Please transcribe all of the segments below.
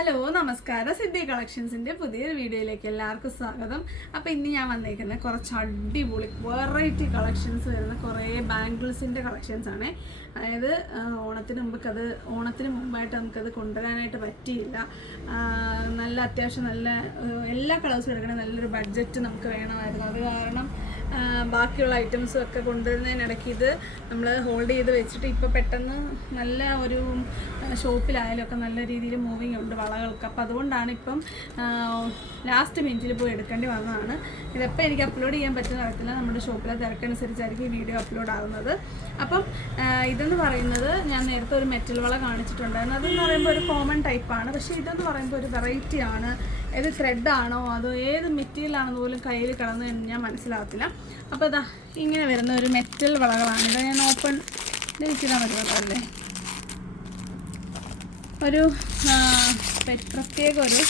Hello നമസ്കാരം സിദ്ധി കളക്ഷൻസിൻ്റെ പുതിയൊരു വീഡിയോയിലേക്ക് എല്ലാവർക്കും സ്വാഗതം. അപ്പോൾ ഇന്ന് ഞാൻ വന്നേക്കുന്നത് കുറച്ച് അടിപൊളി വെറൈറ്റി കളക്ഷൻസ് വരുന്ന കുറേ ബാംഗിൾസിൻ്റെ കളക്ഷൻസാണ്. അതായത് ഓണത്തിന് മുമ്പായിട്ട് നമുക്കത് കൊണ്ടുവരാനായിട്ട് പറ്റിയില്ല. നല്ല അത്യാവശ്യം നല്ല എല്ലാ കളേഴ്സും എടുക്കണേ നല്ലൊരു ബഡ്ജറ്റ് നമുക്ക് വേണമായിരുന്നു. അത് കാരണം ബാക്കിയുള്ള ഐറ്റംസും ഒക്കെ കൊണ്ടുവരുന്നതിനിടയ്ക്ക് ഇത് നമ്മൾ ഹോൾഡ് ചെയ്ത് വെച്ചിട്ട് ഇപ്പോൾ പെട്ടെന്ന് നല്ല ഒരു ഷോപ്പിലായാലും ഒക്കെ നല്ല രീതിയിൽ മൂവിങ് ഉണ്ട് വളകൾക്ക്. അപ്പോൾ അതുകൊണ്ടാണ് ഇപ്പം ലാസ്റ്റ് മിനിറ്റിൽ പോയി എടുക്കേണ്ടി വന്നതാണ്. ഇതെപ്പോൾ എനിക്ക് അപ്ലോഡ് ചെയ്യാൻ പറ്റുന്ന അറിയത്തില്ല. നമ്മുടെ ഷോപ്പിലെ തിരക്കനുസരിച്ചായിരിക്കും ഈ വീഡിയോ അപ്ലോഡ് ആകുന്നത്. അപ്പം ഇതെന്ന് പറയുന്നത് ഞാൻ നേരത്തെ ഒരു മെറ്റൽ വള കാണിച്ചിട്ടുണ്ടായിരുന്നു. അതെന്ന് പറയുമ്പോൾ ഒരു കോമൺ ടൈപ്പാണ്. പക്ഷേ ഇതെന്ന് പറയുമ്പോൾ ഒരു വെറൈറ്റി ആണ്. ഏത് ത്രെഡാണോ അതോ ഏത് മെറ്റീരിയലാണെന്ന് പോലും കയ്യിൽ കിടന്ന് ഞാൻ മനസ്സിലാകത്തില്ല. അപ്പോൾ ഇതാ ഇങ്ങനെ വരുന്ന ഒരു മെറ്റൽ വളകളാണ്. ഇത് ഞാൻ ഓപ്പൺ വിൽക്കാൻ പറ്റുന്നതല്ലേ. ഒരു പ്രത്യേക ഒരു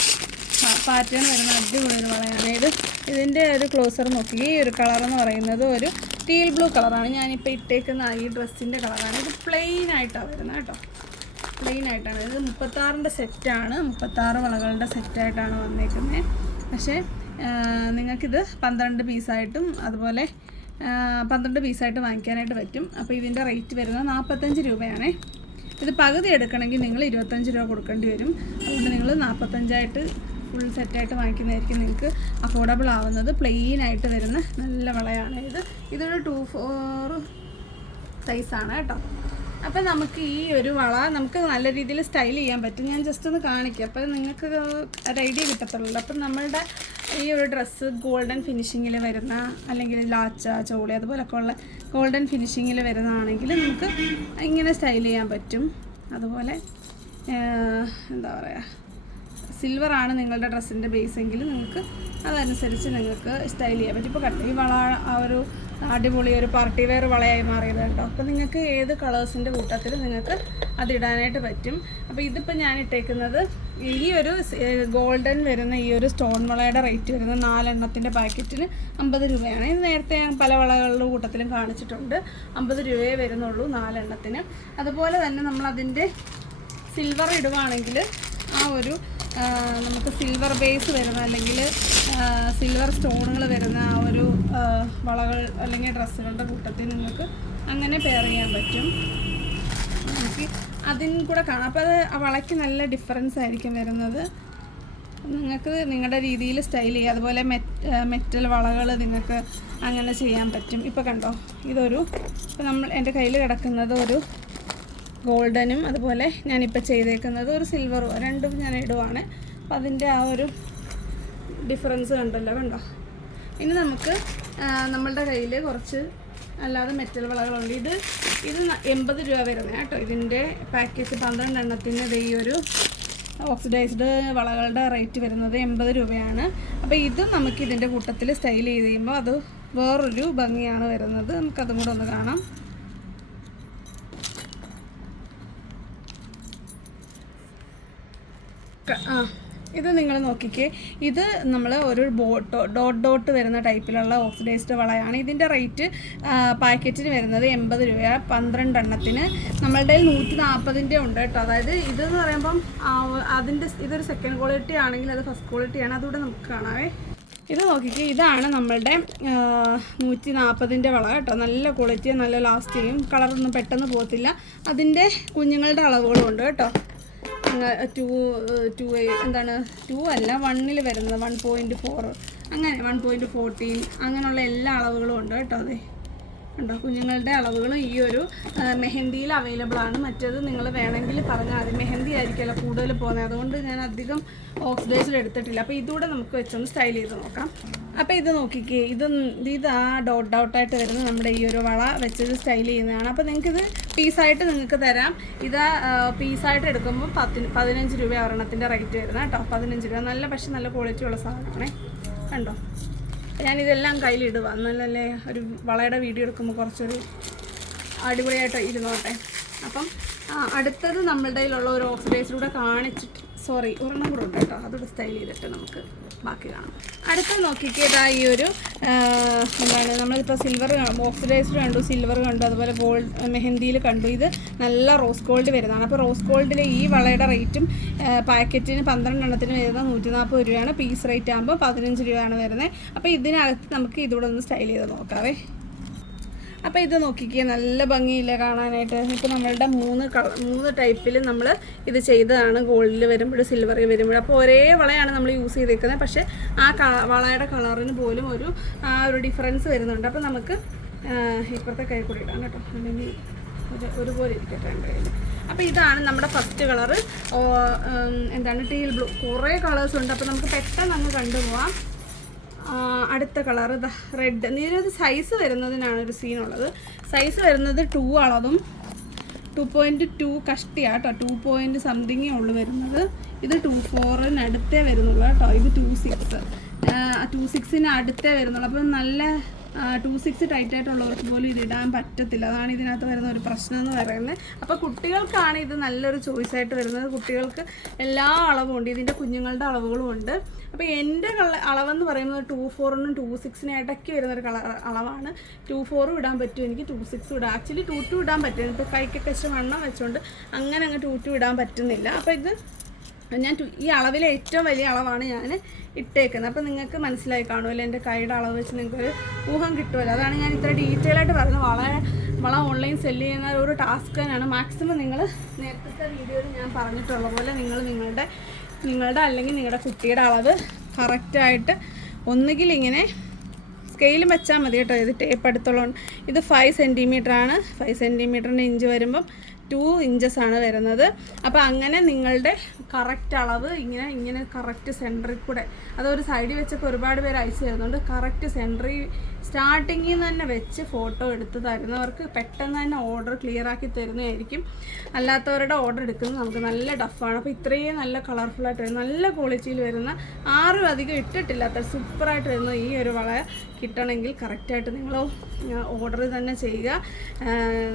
പാറ്റേൺ വരുന്ന അടിപൊളി ഒരു വളയാണ്. അതായത് ഇതിൻ്റെ ഒരു ക്ലോസർ നോക്കി ഈ ഒരു കളറെന്ന് പറയുന്നത് ഒരു ടീൽ ബ്ലൂ കളറാണ്. ഞാനിപ്പോൾ ഇട്ടേക്കുന്ന ഈ ഡ്രസ്സിൻ്റെ കളറാണ്. ഇത് പ്ലെയിൻ ആയിട്ടാണ് വരുന്നത് കേട്ടോ. പ്ലെയിൻ ആയിട്ടാണ്. ഇത് 36ൻ്റെ സെറ്റാണ്. 36 വളകളുടെ സെറ്റായിട്ടാണ് വന്നേക്കുന്നത്. പക്ഷേ നിങ്ങൾക്കിത് 12 പീസായിട്ടും അതുപോലെ 12 പീസായിട്ട് വാങ്ങിക്കാനായിട്ട് പറ്റും. അപ്പോൾ ഇതിൻ്റെ റേറ്റ് വരുന്നത് 45 രൂപയാണ്. ഇത് പകുതി എടുക്കണമെങ്കിൽ നിങ്ങൾ 25 രൂപ കൊടുക്കേണ്ടി വരും. അതുകൊണ്ട് നിങ്ങൾ 45ആയിട്ട് ഫുൾ സെറ്റായിട്ട് വാങ്ങിക്കുന്നതായിരിക്കും നിങ്ങൾക്ക് അഫോർഡബിൾ ആവുന്നത്. പ്ലെയിൻ ആയിട്ട് വരുന്ന നല്ല വളയാണ് ഇത്. ഇതൊരു 2-4 സൈസാണ് കേട്ടോ. അപ്പം നമുക്ക് ഈ ഒരു വള നമുക്ക് നല്ല രീതിയിൽ സ്റ്റൈൽ ചെയ്യാൻ പറ്റും. ഞാൻ ജസ്റ്റ് ഒന്ന് കാണിക്കാം. അപ്പോൾ നിങ്ങൾക്ക് ഒരു ഐഡിയ കിട്ടത്തുള്ളൂ. അപ്പം നമ്മളുടെ ഈ ഒരു ഡ്രസ്സ് ഗോൾഡൻ ഫിനിഷിങ്ങിൽ വരുന്ന അല്ലെങ്കിൽ ലാച്ച ചോളി അതുപോലൊക്കെ ഉള്ള ഗോൾഡൻ ഫിനിഷിങ്ങിൽ വരുന്നതാണെങ്കിൽ നമുക്ക് ഇങ്ങനെ സ്റ്റൈൽ ചെയ്യാൻ പറ്റും. അതുപോലെ എന്താ പറയുക, സിൽവറാണ് നിങ്ങളുടെ ഡ്രസ്സിൻ്റെ ബേസെങ്കിൽ നിങ്ങൾക്ക് അതനുസരിച്ച് നിങ്ങൾക്ക് സ്റ്റൈൽ ചെയ്യാൻ പറ്റും. ഇപ്പോൾ കട്ട് ഈ വള ആ ഒരു അടിപൊളി ഒരു പാർട്ടി വെയർ വളയായി മാറിയത് കേട്ടോ. അപ്പോൾ നിങ്ങൾക്ക് ഏത് കളേഴ്സിൻ്റെ കൂട്ടത്തിൽ നിങ്ങൾക്ക് അതിടാനായിട്ട് പറ്റും. അപ്പോൾ ഇതിപ്പോൾ ഞാൻ ഇട്ടേക്കുന്നത് ഈ ഒരു ഗോൾഡൻ വരുന്ന ഈ ഒരു സ്റ്റോൺ വളയുടെ റേറ്റ് വരുന്ന 4 എണ്ണത്തിൻ്റെ പാക്കറ്റിന് 50 രൂപയാണ്. ഇത് നേരത്തെ ഞാൻ പല വളകളുടെ കൂട്ടത്തിലും കാണിച്ചിട്ടുണ്ട്. 50 രൂപയേ വരുന്നുള്ളൂ 4 എണ്ണത്തിന്. അതുപോലെ തന്നെ നമ്മളതിൻ്റെ സിൽവർ ഇടുവാണെങ്കിൽ ആ ഒരു നമുക്ക് സിൽവർ ബേസ് വരുന്ന അല്ലെങ്കിൽ സിൽവർ സ്റ്റോണുകൾ വരുന്ന ആ ഒരു വളകൾ അല്ലെങ്കിൽ ഡ്രസ്സുകളുടെ കൂട്ടത്തിൽ നിങ്ങൾക്ക് അങ്ങനെ പെയർ ചെയ്യാൻ പറ്റും. നമുക്ക് അതിന് കൂടെ കാണാം. അപ്പോൾ അത് ആ വളയ്ക്ക് നല്ല ഡിഫറൻസ് ആയിരിക്കും വരുന്നത്. നിങ്ങൾക്ക് നിങ്ങളുടെ രീതിയിൽ സ്റ്റൈൽ ചെയ്യുക. അതുപോലെ മെറ്റൽ വളകൾ നിങ്ങൾക്ക് അങ്ങനെ ചെയ്യാൻ പറ്റും. ഇപ്പോൾ കണ്ടോ, ഇതൊരു ഇപ്പോൾ എൻ്റെ കയ്യിൽ കിടക്കുന്നത് ഒരു ഗോൾഡനും അതുപോലെ ഞാനിപ്പോൾ ചെയ്തേക്കുന്നത് ഒരു സിൽവറും രണ്ടും ഞാൻ ഇടുവാണ്. അപ്പോൾ അതിൻ്റെ ആ ഒരു ഡിഫറൻസ് കണ്ടല്ലോ, കണ്ടോ. ഇനി നമുക്ക് നമ്മളുടെ കയ്യിൽ കുറച്ച് അല്ലാതെ മെറ്റൽ വളകളുണ്ട്. ഇത് 80 രൂപ വരുന്നത് കേട്ടോ. ഇതിൻ്റെ പാക്കറ്റ് 12 എണ്ണത്തിന് ഈ ഒരു ഓക്സിഡൈസ്ഡ് വളകളുടെ റേറ്റ് വരുന്നത് 80 രൂപയാണ്. അപ്പോൾ ഇത് നമുക്ക് ഇതിൻ്റെ കൂട്ടത്തിൽ സ്റ്റൈൽ ചെയ്ത് കഴിയുമ്പോൾ അത് വേറൊരു ഭംഗിയാണ് വരുന്നത്. നമുക്കതും കൂടെ ഒന്ന് കാണാം. ഇത് നിങ്ങൾ നോക്കിക്കേ. ഇത് നമ്മൾ ഒരു ഡോട്ട് വരുന്ന ടൈപ്പിലുള്ള ഓക്സിഡൈസ്ഡ് വളയാണ്. ഇതിൻ്റെ റേറ്റ് പാക്കറ്റിന് വരുന്നത് 80 രൂപയാണ്. 12 എണ്ണത്തിന് നമ്മളുടെ 140ൻ്റെ ഉണ്ട് കേട്ടോ. അതായത് ഇതെന്ന് പറയുമ്പം ഇതൊരു സെക്കൻഡ് ക്വാളിറ്റി ആണെങ്കിൽ അത് ഫസ്റ്റ് ക്വാളിറ്റിയാണ്. അതുകൂടെ നമുക്ക് കാണാവേ. ഇത് നോക്കിക്കേ, ഇതാണ് നമ്മളുടെ 140ൻ്റെ വള കേട്ടോ. നല്ല ക്വാളിറ്റി, നല്ല ലാസ്റ്റ് ചെയ്യും, കളറൊന്നും പെട്ടെന്ന് പോകത്തില്ല. അതിൻ്റെ കുഞ്ഞുങ്ങളുടെ അളവുകളും ഉണ്ട് കേട്ടോ. 2 അല്ല 1ൽ വരുന്നത് 1.4 അങ്ങനെ 1.14 അങ്ങനെയുള്ള എല്ലാ അളവുകളും ഉണ്ട് കേട്ടോ. അതെ ഉണ്ടോ, കുഞ്ഞുങ്ങളുടെ അളവുകളും ഈ ഒരു മെഹന്തിയിൽ അവൈലബിൾ ആണ്. മറ്റേത് നിങ്ങൾ വേണമെങ്കിൽ പറഞ്ഞാൽ മതി. മെഹന്തി ആയിരിക്കുമല്ലോ കൂടുതൽ പോകുന്നത്, അതുകൊണ്ട് ഞാൻ അധികം ഓക്സിഡൈസ്ഡ് എടുത്തിട്ടില്ല. അപ്പോൾ ഇതുകൂടെ നമുക്ക് വെച്ചൊന്ന് സ്റ്റൈൽ ചെയ്ത് നോക്കാം. അപ്പോൾ ഇത് നോക്കിക്കേ, ഇത് ആ ഡോട്ടായിട്ട് വരുന്ന നമ്മുടെ ഈ ഒരു വള വെച്ചത് സ്റ്റൈൽ ചെയ്യുന്നതാണ്. അപ്പോൾ നിങ്ങൾക്കിത് പീസായിട്ട് നിങ്ങൾക്ക് തരാം. ഇത് പീസായിട്ട് എടുക്കുമ്പോൾ 15 രൂപ ഒരെണ്ണത്തിൻ്റെ റേറ്റ് വരുന്നത് കേട്ടോ. 15 രൂപ. പക്ഷേ നല്ല ക്വാളിറ്റി ഉള്ള സാധനമാണേ. കണ്ടോ, ഞാനിതെല്ലാം കയ്യിലിടുക. നല്ലല്ലേ, ഒരു വളയുടെ വീഡിയോ എടുക്കുമ്പോൾ കുറച്ചൊരു അടിപൊളിയായിട്ട് ഇരുന്നോട്ടെ. അപ്പം അടുത്തത് നമ്മളുടെ കയ്യിലുള്ള ഒരു ഓക്സിഡൈസിലൂടെ കാണിച്ചിട്ട് ഒരെണ്ണം കൂടെ ഉണ്ട് കേട്ടോ, അതോടെ സ്റ്റൈൽ ചെയ്തിട്ട് നമുക്ക് ബാക്കി കാണാം. അടുത്ത നോക്കിക്കേട്ടാ ഈ ഒരു എന്താണ് നമ്മളിപ്പോൾ സിൽവർ ഓക്സിഡൈസ്ഡ് കണ്ടു, സിൽവർ കണ്ടു, അതുപോലെ ഗോൾഡ് മെഹന്തിയിൽ കണ്ടു. ഇത് നല്ല റോസ് ഗോൾഡ് വരുന്നതാണ്. അപ്പോൾ റോസ് ഗോൾഡിലെ ഈ വളയുടെ റേറ്റും പാക്കറ്റിന് 12 എണ്ണത്തിന് വരുന്നത് 140 രൂപയാണ്. പീസ് റേറ്റ് ആകുമ്പോൾ 15 രൂപയാണ് വരുന്നത്. അപ്പോൾ ഇതിനകത്ത് നമുക്ക് ഇതുകൂടെ ഒന്ന് സ്റ്റൈൽ ചെയ്ത് നോക്കാവേ. അപ്പോൾ ഇത് നോക്കിക്കുക, നല്ല ഭംഗിയില്ല കാണാനായിട്ട്. ഇപ്പോൾ നമ്മളുടെ 3 ടൈപ്പിൽ നമ്മൾ ഇത് ചെയ്തതാണ്. ഗോൾഡിൽ വരുമ്പോഴും സിൽവറിൽ വരുമ്പോഴും. അപ്പോൾ ഒരേ വളയാണ് നമ്മൾ യൂസ് ചെയ്തേക്കുന്നത്, പക്ഷേ ആ വളയുടെ കളറിന് പോലും ഒരു ഡിഫറൻസ് വരുന്നുണ്ട്. അപ്പോൾ നമുക്ക് ഇപ്പോഴത്തെ കൈ കൂടി ഇടാം കേട്ടോ, അല്ലെങ്കിൽ ഒരുപോലെ ഇരിക്കട്ടെ എൻ്റെ കയ്യിൽ. അപ്പോൾ ഇതാണ് നമ്മുടെ ഫസ്റ്റ് കളറ്, എന്താണ് ടീൽ ബ്ലൂ. കുറേ കളേഴ്സ് ഉണ്ട്, അപ്പോൾ നമുക്ക് പെട്ടെന്ന് അങ്ങ് കണ്ടുപോവാം. അടുത്ത കളറ് റെഡ്. ഇതിനകത്ത് സൈസ് വരുന്നതിനാണ് ഒരു സീനുള്ളത്. സൈസ് വരുന്നത് 2 അളവും 2.2 കഷ്ടിയാണ് കേട്ടോ. 2 പോയിൻറ്റ് സംതിങ്ങേ ഉള്ളു വരുന്നത്. ഇത് 2.4 അടുത്തേ വരുന്നുള്ളൂ കേട്ടോ. ഇത് 2.6 2.6 അടുത്തേ വരുന്നുള്ളൂ. അപ്പം നല്ല 2.6 ടൈറ്റായിട്ടുള്ളവർക്ക് പോലും ഇതിടാൻ പറ്റത്തില്ല. അതാണ് ഇതിനകത്ത് വരുന്ന ഒരു പ്രശ്നം എന്ന് പറയുന്നത്. അപ്പോൾ കുട്ടികൾക്കാണ് ഇത് നല്ലൊരു ചോയ്സായിട്ട് വരുന്നത്. കുട്ടികൾക്ക് എല്ലാ അളവും ഉണ്ട്, ഇതിൻ്റെ കുഞ്ഞുങ്ങളുടെ അളവുകളും ഉണ്ട്. അപ്പോൾ എൻ്റെ അളവെന്ന് പറയുന്നത് 2.4നും 2.6നും ഇടയ്ക്ക് വരുന്നൊരു അളവാണ്. 2.4 ഇടാൻ പറ്റും, എനിക്ക് 2.6 ഇടാം. ആക്ച്വലി 2.2 ഇടാൻ പറ്റും. ഇപ്പോൾ കൈക്കൊക്കെ ഇഷ്ടം വണ്ണം വെച്ചുകൊണ്ട് അങ്ങനെ അങ്ങ് 2.2 ഇടാൻ പറ്റുന്നില്ല. അപ്പോൾ ഇത് ഞാൻ ഈ അളവിലെ ഏറ്റവും വലിയ അളവാണ് ഞാൻ ഇട്ടേക്കുന്നത്. അപ്പോൾ നിങ്ങൾക്ക് മനസ്സിലായി കാണുമല്ലോ, എൻ്റെ കൈയുടെ അളവ് വെച്ച് നിങ്ങൾക്കൊരു ഊഹം കിട്ടുമല്ലോ. അതാണ് ഞാൻ ഇത്ര ഡീറ്റെയിൽ ആയിട്ട് പറയുന്നത്. വള ഓൺലൈൻ സെല്ല് ചെയ്യുന്ന ഒരു ടാസ്ക് തന്നെയാണ്. മാക്സിമം നിങ്ങൾ നേരത്തെ വീഡിയോയിൽ ഞാൻ പറഞ്ഞിട്ടുള്ള പോലെ നിങ്ങളുടെ അല്ലെങ്കിൽ നിങ്ങളുടെ കുട്ടിയുടെ അളവ് കറക്റ്റായിട്ട് ഒന്നുകിൽ ഇങ്ങനെ സ്കെയിലും വെച്ചാൽ മതി കേട്ടോ. ഇത് ടേപ്പ് അടുത്തുള്ളതുകൊണ്ട്. ഇത് 5 സെൻറ്റിമീറ്ററാണ്. 5 സെൻറ്റിമീറ്ററിൻ്റെ ഇഞ്ച് വരുമ്പം 2 ഇഞ്ചസാണ് വരുന്നത്. അപ്പോൾ അങ്ങനെ നിങ്ങളുടെ കറക്റ്റ് അളവ് ഇങ്ങനെ കറക്റ്റ് സെൻറ്ററിൽ കൂടെ, അതൊരു സൈഡിൽ വെച്ചൊക്കെ ഒരുപാട് പേര് അയച്ചു തരുന്നുണ്ട്. കറക്റ്റ് സെൻറ്ററിൽ സ്റ്റാർട്ടിങ്ങിൽ നിന്ന് തന്നെ വെച്ച് ഫോട്ടോ എടുത്ത് തരുന്നവർക്ക് പെട്ടെന്ന് തന്നെ ഓർഡർ ക്ലിയർ ആക്കി തരുന്നതായിരിക്കും. അല്ലാത്തവരുടെ ഓർഡർ എടുക്കുന്നത് നമുക്ക് നല്ല ടഫാണ്. അപ്പോൾ ഇത്രയും നല്ല കളർഫുള്ളായിട്ട് വരുന്ന, നല്ല ക്വാളിറ്റിയിൽ വരുന്ന, ആരും അധികം ഇട്ടിട്ടില്ലാത്ത സൂപ്പറായിട്ട് വരുന്ന ഈ ഒരു വള കിട്ടണമെങ്കിൽ കറക്റ്റായിട്ട് നിങ്ങൾ ഓർഡർ തന്നെ ചെയ്യുക.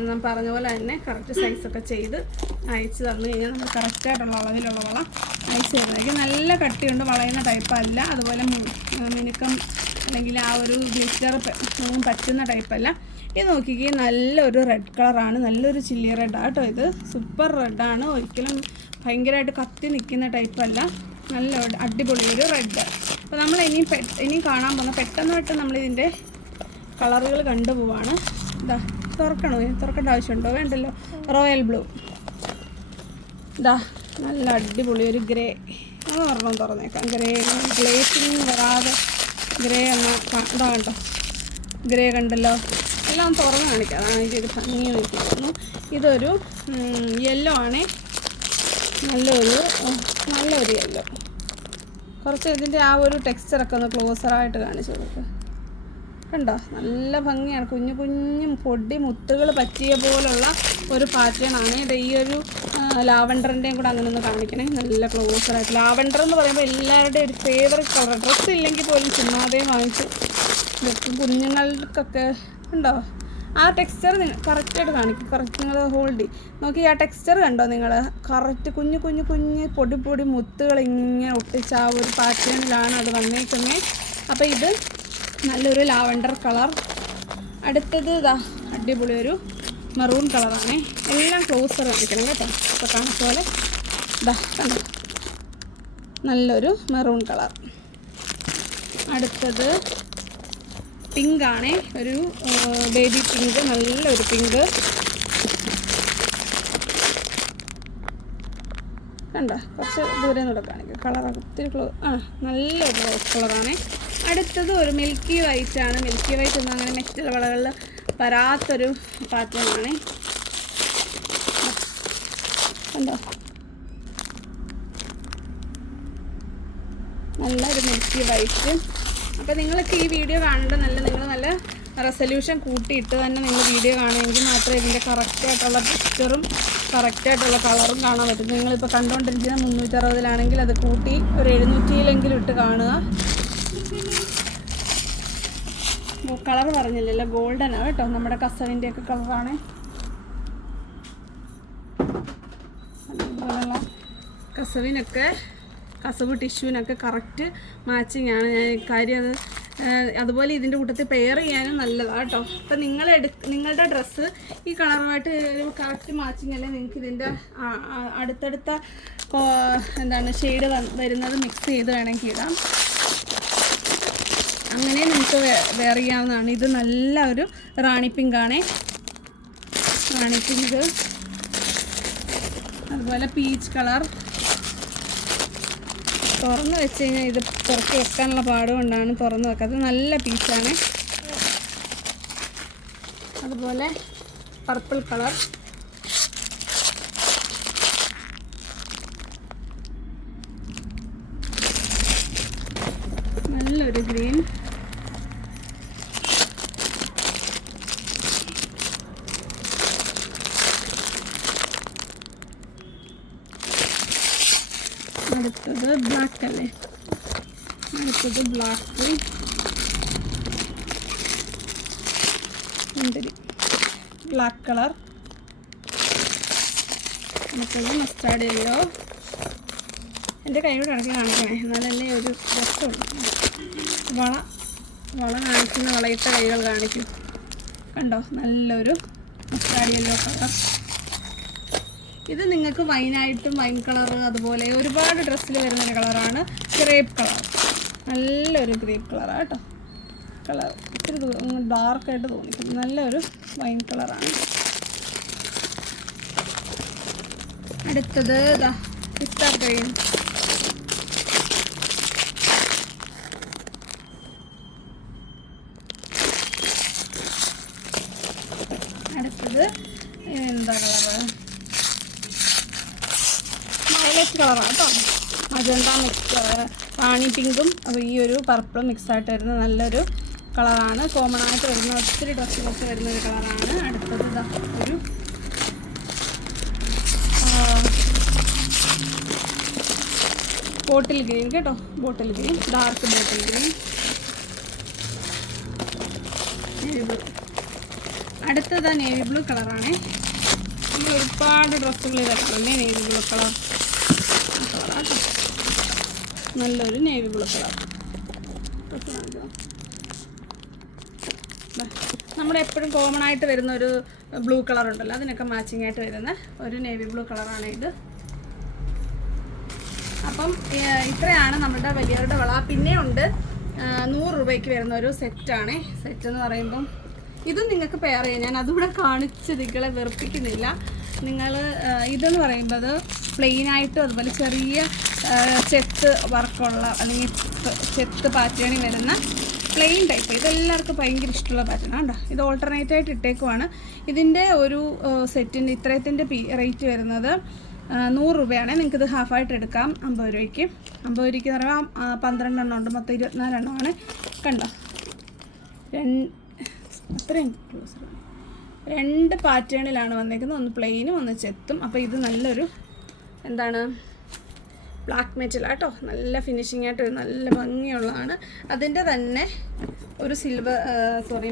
ഞാൻ പറഞ്ഞ പോലെ തന്നെ കറക്റ്റ് സൈസൊക്കെ ചെയ്ത് അയച്ചു തന്നു കഴിഞ്ഞാൽ നമ്മൾ കറക്റ്റായിട്ടുള്ള അളവിലുള്ള വള അയച്ചു തരുന്നതായിരിക്കും. നല്ല കട്ടിയുണ്ട്, വളയുന്ന ടൈപ്പല്ല. അതുപോലെ മിനുക്കം അല്ലെങ്കിൽ ആ ഒരു ഗ്ലിറ്റർ പറ്റുന്ന ടൈപ്പല്ല. ഇത് നോക്കിക്കേ, നല്ലൊരു റെഡ് കളറാണ്, നല്ലൊരു ചില്ലി റെഡാണ് കേട്ടോ. ഇത് സൂപ്പർ റെഡാണ്, ഒരിക്കലും ഭയങ്കരമായിട്ട് കത്തി നിൽക്കുന്ന ടൈപ്പല്ല. നല്ല അടിപൊളി ഒരു റെഡ്. അപ്പോൾ നമ്മൾ ഇനിയും കാണാൻ പോകുന്ന പെട്ടെന്നായിട്ട് നമ്മളിതിൻ്റെ കളറുകൾ കണ്ടുപോവാണ്. ഇതാ തുറക്കേണ്ട ആവശ്യമുണ്ടോ? വേണ്ടല്ലോ. Royal blue. ഇതാ നല്ല അടിപൊളി ഒരു ഗ്രേ. ഒരെണ്ണം തുറന്നേക്കാം. ഗ്ലേസിങ് വരാതെ ഗ്രേ ഇതാ കണ്ടോ, ഗ്രേ കണ്ടല്ലോ. എല്ലാം തുറന്ന് കാണിക്കാം, അതാണ് ഇതിൻ്റെ ഭംഗി നോക്കിയിരുന്നു. ഇതൊരു യെല്ലോ ആണേ, നല്ലൊരു യെല്ലോ. കുറച്ച് ഇതിൻ്റെ ആ ഒരു ടെക്സ്ചറൊക്കെ ഒന്ന് ക്ലോസറായിട്ട് കാണിച്ചു കൊടുക്കുക. കണ്ടോ, നല്ല ഭംഗിയാണ്. കുഞ്ഞു പൊടി മുത്തുകൾ പറ്റിയ പോലുള്ള ഒരു പാറ്റേൺ ആണ് ഇത്. ഈ ഒരു ലാവണ്ടറിൻ്റെയും കൂടെ അങ്ങനെ ഒന്ന് കാണിക്കണേ, നല്ല ക്ലോസറായിട്ട്. ലാവണ്ടർ എന്ന് പറയുമ്പോൾ എല്ലാവരുടെയും ഒരു ഫേവറേറ്റ് കളർ. ഡ്രസ്സ് ഇല്ലെങ്കിൽ പോലും ചുമ്മാതെ വാങ്ങിച്ച് വെക്കും കുഞ്ഞുങ്ങൾക്കൊക്കെ. ഉണ്ടോ ആ ടെക്സ്ചർ കറക്റ്റായിട്ട് കാണിക്കും. കറക്റ്റ് നിങ്ങൾ ഹോൾഡ് നോക്കി ആ ടെക്സ്ചർ കണ്ടോ നിങ്ങൾ? കറക്റ്റ് കുഞ്ഞു പൊടി മുത്തുകൾ ഇങ്ങനെ ഒട്ടിച്ച ആ ഒരു പാറ്റേണിലാണ് അത് വന്നേക്കുന്നത്. അപ്പോൾ ഇത് നല്ലൊരു ലാവണ്ടർ കളർ. അടുത്തത് ഇതാ അടിപൊളി ഒരു മെറൂൺ കളറാണ്. എല്ലാം ക്ലോസർ കാണിക്കണം കേട്ടോ. ഇപ്പോൾ കാണിച്ച പോലെ ഇതാ കണ്ടോ, നല്ലൊരു മെറൂൺ കളർ. അടുത്തത് പിങ്ക് ആണ്, ഒരു ബേബി പിങ്ക്, നല്ലൊരു പിങ്ക്. കണ്ടോ, കുറച്ച് ദൂരെ നിന്നൂടെ കാണിക്കും. കളറൊക്കെ ഒത്തിരി നല്ലൊരു റോസ് കളറാണ്. അടുത്തത് ഒരു മിൽക്കി വൈറ്റ് ആണ്. മിൽക്കി വൈറ്റ് ഒന്നും അങ്ങനെ മെറ്റൽ വളകളിൽ വരാത്തൊരു പാറ്റേൺ ആണ്. കണ്ടോ, നല്ലൊരു മിൽക്കി വൈറ്റ്. അപ്പോൾ നിങ്ങൾക്ക് ഈ വീഡിയോ കാണേണ്ടത് നിങ്ങൾ നല്ല റെസൊല്യൂഷൻ കൂട്ടിയിട്ട് തന്നെ നിങ്ങൾ വീഡിയോ കാണുമെങ്കിൽ മാത്രമേ ഇതിൻ്റെ കറക്റ്റായിട്ടുള്ള പിക്ചറും കറക്റ്റായിട്ടുള്ള കളറും കാണാൻ പറ്റും. നിങ്ങളിപ്പോൾ കണ്ടുകൊണ്ടിരിക്കുന്ന 360-ലാണെങ്കിൽ അത് കൂട്ടി ഒരു 700-ലെങ്കിലും ഇട്ട് കാണുക. കളർ പറഞ്ഞില്ലല്ലോ, ഗോൾഡനാണ് കേട്ടോ. നമ്മുടെ കസവിൻ്റെയൊക്കെ കളറാണ്. കസവ് ടിഷ്യൂവിനൊക്കെ കറക്റ്റ് മാച്ചിങ് ആണ്. ഞാൻ കാര്യം അതുപോലെ ഇതിൻ്റെ കൂട്ടത്തിൽ പെയർ ചെയ്യാനും നല്ലതാണ് കേട്ടോ. അപ്പം നിങ്ങളുടെ ഡ്രസ്സ് ഈ കളറുമായിട്ട് കറക്റ്റ് മാച്ചിങ് അല്ലേ, നിങ്ങൾക്ക് ഇതിൻ്റെ അടുത്തടുത്ത ഷെയ്ഡ് വരുന്നത് മിക്സ് ചെയ്ത് വേണമെങ്കിൽ ഇടാം. അങ്ങനെ നിങ്ങൾക്ക് വെയർ ചെയ്യാവുന്നതാണ്. ഇത് നല്ല ഒരു റാണി പിങ്കാണേ, റാണി പിങ്ക്. അതുപോലെ പീച്ച് കളർ. തുറന്ന് വെച്ച് കഴിഞ്ഞാൽ ഇത് പുറത്ത് വെക്കാനുള്ള പാടുകൊണ്ടാണ് തുറന്ന് വെക്കാത്തത്. നല്ല പീച്ചാണ്. അതുപോലെ പർപ്പിൾ കളർ. നല്ലൊരു ഗ്രീൻ. അടുത്തത് ബ്ലാക്ക് അല്ലേ, അടുത്തത് ബ്ലാക്ക്. Black colour. അടുത്തത് മസ്റ്റാർഡ് യെല്ലോ. എൻ്റെ കൈയോട് ഇടയ്ക്ക് കാണിക്കണേ, എന്നാലല്ലേ ഒരു രസമുള്ളൂ. വള കാണിക്കുന്ന വളയിട്ട കൈകൾ കാണിക്കും. കണ്ടോ, നല്ലൊരു മസ്റ്റാർഡ് യെല്ലോ കളർ. ഇത് നിങ്ങൾക്ക് വൈനായിട്ടും വൈൻ കളർ അതുപോലെ ഒരുപാട് ഡ്രസ്സിൽ വരുന്നൊരു കളറാണ് ഗ്രേപ്പ് കളർ. നല്ലൊരു ഗ്രേപ്പ് കളറാണ് കേട്ടോ. കളർ ഇത്തിരി ഡാർക്കായിട്ട് തോന്നിക്കും. നല്ലൊരു വൈൻ കളറാണ്. അടുത്തത് പിസ്ത ഗ്രീൻ. അടുത്തത് എന്താ കളറ്, വയലറ്റ് കളറാണ് കേട്ടോ. മജന്ത മിക്സ്, റാണി പിങ്കും അപ്പോൾ ഈ ഒരു പർപ്പിളും മിക്സായിട്ട് വരുന്ന നല്ലൊരു കളറാണ്. കോമൺ ആയിട്ട് വരുന്ന ഒത്തിരി ഡ്രസ്സുകളൊക്കെ വരുന്നൊരു കളറാണ്. അടുത്തത് ഒരു ബോട്ടിൽ ഗ്രീൻ കേട്ടോ, bottle green, dark bottle green. Navy blue. അടുത്തത് നേവി ബ്ലൂ കളറാണേ. നമ്മൾ ഒരുപാട് ഡ്രസ്സുകൾ വരല്ലേ നേവി ബ്ലൂ കളർ. കളറാട്ടോ, നല്ലൊരു നേവി ബ്ലൂ കളർ. നമ്മുടെ എപ്പോഴും കോമൺ ആയിട്ട് വരുന്ന ഒരു ബ്ലൂ കളർ ഉണ്ടല്ലോ, അതിനൊക്കെ മാച്ചിങ് ആയിട്ട് വരുന്ന ഒരു നേവി ബ്ലൂ കളറാണ് ഇത്. അപ്പം ഇത്രയാണ് നമ്മുടെ വലിയവരുടെ വള. പിന്നെ ഉണ്ട് 100 രൂപയ്ക്ക് വരുന്ന ഒരു സെറ്റാണ്. സെറ്റ് എന്ന് പറയുമ്പം ഇതും നിങ്ങൾക്ക് പെയർ ചെയ്യാം. ഞാൻ അതുകൂടെ കാണിച്ച് നിങ്ങളെ വെറുപ്പിക്കുന്നില്ല. നിങ്ങൾ ഇതെന്ന് പറയുന്നത് പ്ലെയിനായിട്ടും അതുപോലെ ചെറിയ ചെത്ത് വർക്കുള്ള അല്ലെങ്കിൽ ചെത്ത് പാറ്റേണിൽ വരുന്ന പ്ലെയിൻ ടൈപ്പ്. ഇതെല്ലാവർക്കും ഭയങ്കര ഇഷ്ടമുള്ള പാറ്റേണാണ് കേട്ടോ. ഇത് ഓൾട്ടർനേറ്റ് ആയിട്ട് ഇട്ടേക്കുവാണ്. ഇതിൻ്റെ ഒരു സെറ്റിൻ്റെ ഇത്രയത്തിൻ്റെ റേറ്റ് വരുന്നത് 100 രൂപയാണ്. നിങ്ങൾക്കിത് ഹാഫായിട്ട് എടുക്കാം 50 രൂപയ്ക്ക്. 50 രൂപയ്ക്ക് എന്ന് പറയുമ്പോൾ 12 എണ്ണം ഉണ്ട്, മൊത്തം 24 എണ്ണമാണ്. കണ്ടോ, അത്രയും രണ്ട് പാറ്റേണിലാണ് വന്നേക്കുന്നത്. ഒന്ന് പ്ലെയിനും ഒന്ന് ചെത്തും. അപ്പോൾ ഇത് നല്ലൊരു ബ്ലാക്ക് മെറ്റലാണ് കേട്ടോ. നല്ല ഫിനിഷിംഗ് ആയിട്ട് നല്ല ഭംഗിയുള്ളതാണ്. അതിൻ്റെ തന്നെ ഒരു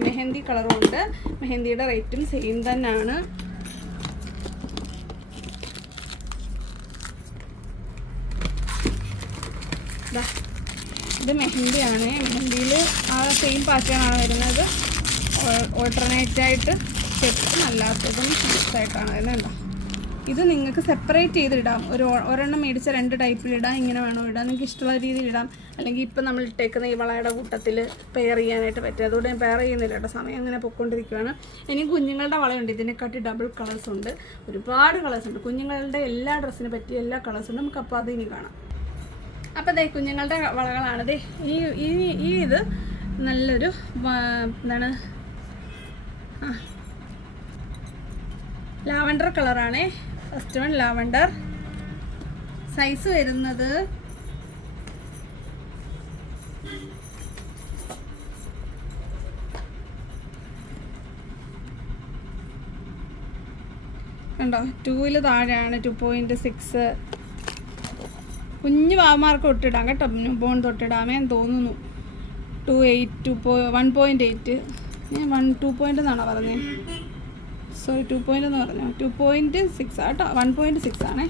മെഹന്തി കളറും ഉണ്ട്. മെഹന്തിയുടെ റേറ്റും സെയിം തന്നെയാണ്. ഇത് മെഹന്തിയാണ്. മെഹന്തിയിൽ ആ സെയിം പാറ്റേണാണ് വരുന്നത്. ഓൾട്ടർനേറ്റായിട്ട് ചെത്തും അല്ലാത്തതും മിക്സായിട്ടാണ് വരുന്നത്. ഇത് നിങ്ങൾക്ക് സെപ്പറേറ്റ് ചെയ്തിടാം. ഒരെണ്ണം മേടിച്ച 2 ടൈപ്പിലിടാം. ഇങ്ങനെ വേണോ ഇടാം, നിങ്ങൾക്ക് ഇഷ്ടമുള്ള രീതിയിൽ ഇടാം. അല്ലെങ്കിൽ ഇപ്പം നമ്മൾ ഇട്ടേക്കുന്ന ഈ വളയുടെ കൂട്ടത്തിൽ പെയർ ചെയ്യാനായിട്ട് പറ്റും. അതുകൊണ്ട് ഞാൻ പെയർ ചെയ്യുന്നില്ല കേട്ടോ, സമയം അങ്ങനെ പൊയ്ക്കൊണ്ടിരിക്കുകയാണ്. ഇനി കുഞ്ഞുങ്ങളുടെ വളയുണ്ട്, ഇതിനെക്കാട്ടി ഡബിൾ കളേഴ്സ് ഉണ്ട്, ഒരുപാട് കളേഴ്സ് ഉണ്ട്. കുഞ്ഞുങ്ങളുടെ എല്ലാ ഡ്രസ്സിനെ പറ്റിയ എല്ലാ കളേഴ്സും ഉണ്ട്. നമുക്ക് അപ്പോൾ അത് ഇനി കാണാം. അപ്പോൾ ദേ കുഞ്ഞുങ്ങളുടെ വളകളാണ്. ദേ ഈ ഇത് നല്ലൊരു ലാവൻഡർ കളറാണേ. First one lavender. സൈസ് വരുന്നത് കണ്ടോ, 2-ൽ താഴെയാണ്. 2.6. കുഞ്ഞു വാവന്മാർക്ക് തൊട്ടിടാം കേട്ടോ, ന്യൂബോൺ തൊട്ടിടാമേ തോന്നുന്നു. 1.8. ഞാൻ 2 എന്നാണോ പറഞ്ഞത്? സോറി, 2 എന്ന് പറഞ്ഞു. 2.6 കേട്ടോ, 1.6 ആണേ.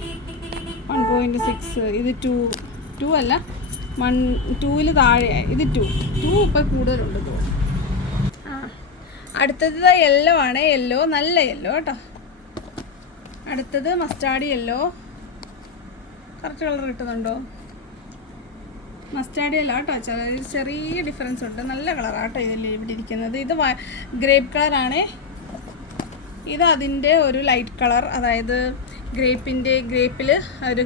1.6, ഇത് 2 അല്ല 2 താഴെ, ഇത് 2 ഇപ്പം കൂടുതലുണ്ട് തോന്നുന്നു. അടുത്തത് യെല്ലോ ആണ്. യെല്ലോ നല്ല യെല്ലോ കേട്ടോ. അടുത്തത് മസ്റ്റാർഡ് യെല്ലോ. കറക്റ്റ് കളർ കിട്ടുന്നുണ്ടോ? മസ്റ്റാർഡ് യെല്ലോ കേട്ടോ. ചെറിയ ഡിഫറൻസ് ഉണ്ട്. നല്ല കളറാട്ടോ ഇതിൽ ഇവിടെ ഇരിക്കുന്നത്. ഇത് ഗ്രേപ്പ് കളറാണ്. ഇത് അതിൻ്റെ ഒരു ലൈറ്റ് കളർ, അതായത് ഗ്രേപ്പിൽ ഒരു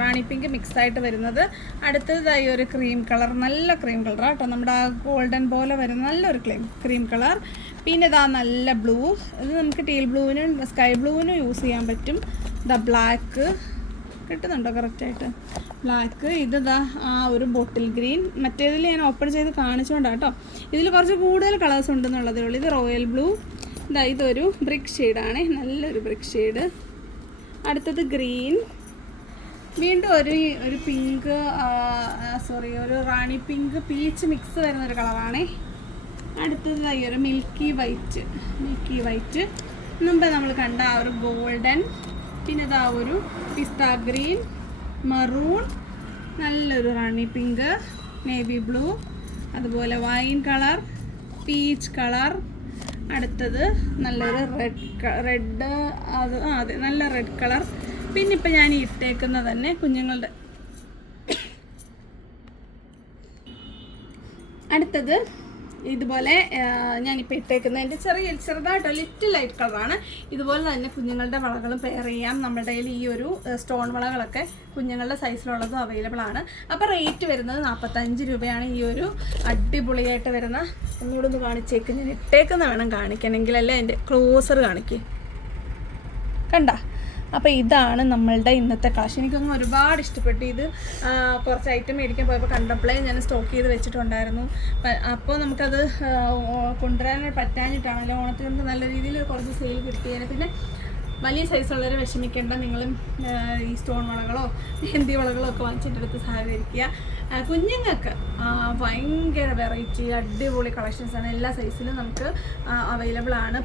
റാണി പിങ്ക് മിക്സായിട്ട് വരുന്നത്. അടുത്തതായി ഒരു ക്രീം കളർ, നല്ല ക്രീം കളർ കേട്ടോ. നമ്മുടെ ആ ഗോൾഡൻ പോലെ വരുന്ന നല്ലൊരു ക്രീം കളർ. പിന്നെ ഇതാ നല്ല ബ്ലൂ. ഇത് നമുക്ക് ടീൽ ബ്ലൂവിനും സ്കൈ ബ്ലൂവിനും യൂസ് ചെയ്യാൻ പറ്റും. ഇതാ ബ്ലാക്ക് കിട്ടുന്നുണ്ടോ കറക്റ്റായിട്ട്? ബ്ലാക്ക്. ഇതാ ആ ഒരു ബോട്ടിൽ ഗ്രീൻ. മറ്റേതിൽ ഞാൻ ഓപ്പൺ ചെയ്ത് കാണിച്ചുകൊണ്ടാണ് കേട്ടോ. ഇതിൽ കുറച്ച് കൂടുതൽ കളേഴ്സ് ഉണ്ടെന്നുള്ളതേ ഉള്ളൂ. ഇത് റോയൽ ബ്ലൂ. ഇതൊരു ബ്രിക്ക് ഷെയ്ഡാണ്, നല്ലൊരു ബ്രിക്ക് ഷെയ്ഡ്. അടുത്തത് ഗ്രീൻ. വീണ്ടും ഒരു പിങ്ക്, ഒരു റാണി പിങ്ക് പീച്ച് മിക്സ് വരുന്നൊരു കളറാണ്. അടുത്തത് ഒരു മിൽക്കി വൈറ്റ്. മുമ്പ് നമ്മൾ കണ്ട ആ ഒരു ഗോൾഡൻ. പിന്നെ ഇതാ ഒരു പിസ്ത ഗ്രീൻ, മറൂൺ, നല്ലൊരു റാണി പിങ്ക്, നേവി ബ്ലൂ, അതുപോലെ വൈൻ കളർ, പീച്ച് കളർ. അടുത്തത് നല്ലൊരു റെഡ്, അതെ നല്ല റെഡ് കളർ. പിന്നെ ഇപ്പം ഞാൻ ഇട്ടേക്കുന്നത് തന്നെ കുഞ്ഞുങ്ങളുടെ. അടുത്തത് ഇതുപോലെ ഞാനിപ്പോൾ ഇട്ടേക്കുന്നതിൻ്റെ ചെറുതായിട്ടോ ലിറ്റിൽ ലൈറ്റ് കളറാണ്. ഇതുപോലെ തന്നെ കുഞ്ഞുങ്ങളുടെ വളകളും പെയർ ചെയ്യാം. നമ്മുടെ കയ്യിൽ ഈ ഒരു സ്റ്റോൺ വളകളൊക്കെ കുഞ്ഞുങ്ങളുടെ സൈസിലുള്ളതും അവൈലബിൾ ആണ്. അപ്പോൾ റേറ്റ് വരുന്നത് 45 രൂപയാണ്. ഈ ഒരു അടിപൊളിയായിട്ട് വരുന്ന, ഒന്നുകൂടെ ഒന്ന് കാണിച്ചേക്ക്. ഞാൻ ഇട്ടേക്കുന്ന വേണം കാണിക്കണമെങ്കിലല്ലേ അതിൻ്റെ ക്ലോസർ കാണിക്കേ. കണ്ട? അപ്പോൾ ഇതാണ് നമ്മളുടെ ഇന്നത്തെ കളക്ഷൻ. എനിക്കൊന്നും ഒരുപാട് ഇഷ്ടപ്പെട്ടു. ഇത് കുറച്ച് ഐറ്റം മേടിക്കാൻ പോയപ്പോൾ കണ്ടപ്പോഴേ ഞാൻ സ്റ്റോക്ക് ചെയ്ത് വെച്ചിട്ടുണ്ടായിരുന്നു. അപ്പോൾ നമുക്കത് കൊണ്ടുവരാൻ പറ്റാഞ്ഞിട്ടാണല്ലോ. ഓണത്തിന് നമുക്ക് നല്ല രീതിയിൽ കുറച്ച് സെയിൽ കിട്ടിയേനെ. പിന്നെ വലിയ സൈസുള്ളവർ വിഷമിക്കേണ്ട. നിങ്ങളും ഈ സ്റ്റോൺ വളകളോ മെഹന്തി വളകളോ ഒക്കെ വാങ്ങിച്ചിട്ടെടുത്ത് സഹകരിക്കുക. കുഞ്ഞുങ്ങൾക്ക് ഭയങ്കര വെറൈറ്റി അടിപൊളി കളക്ഷൻസാണ്. എല്ലാ സൈസിലും നമുക്ക് അവൈലബിൾ ആണ്.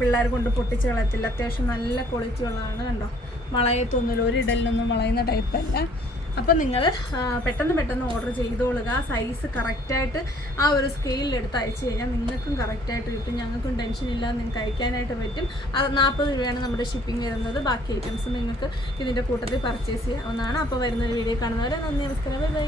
പിള്ളേർ കൊണ്ട് പൊട്ടിച്ച് കളയത്തില്ല. അത്യാവശ്യം നല്ല ക്വാളിറ്റി ഉള്ളതാണ്. കണ്ടോ, വളയത്തൊന്നുമില്ല, ഒരു ഇടലിനൊന്നും വളയുന്ന ടൈപ്പല്ല. അപ്പം നിങ്ങൾ പെട്ടെന്ന് ഓർഡർ ചെയ്തോളുക. സൈസ് കറക്റ്റായിട്ട് ആ ഒരു സ്കെയിലെടുത്ത് അയച്ചു കഴിഞ്ഞാൽ നിങ്ങൾക്കും കറക്റ്റായിട്ട് കിട്ടും. ഞങ്ങൾക്കും ടെൻഷൻ ഇല്ലാതെ നിങ്ങൾക്ക് അയക്കാനായിട്ട് പറ്റും. 40 രൂപയാണ് നമ്മുടെ ഷിപ്പിംഗ് വരുന്നത്. ബാക്കി ഐറ്റംസ് നിങ്ങൾക്ക് ഇതിൻ്റെ കൂട്ടത്തിൽ പർച്ചേസ് ചെയ്യാവുന്നതാണ്. അപ്പോൾ വരുന്നൊരു വീഡിയോ കാണുന്നവരെ നന്ദി, നമസ്കാരം, ബൈ ബൈ.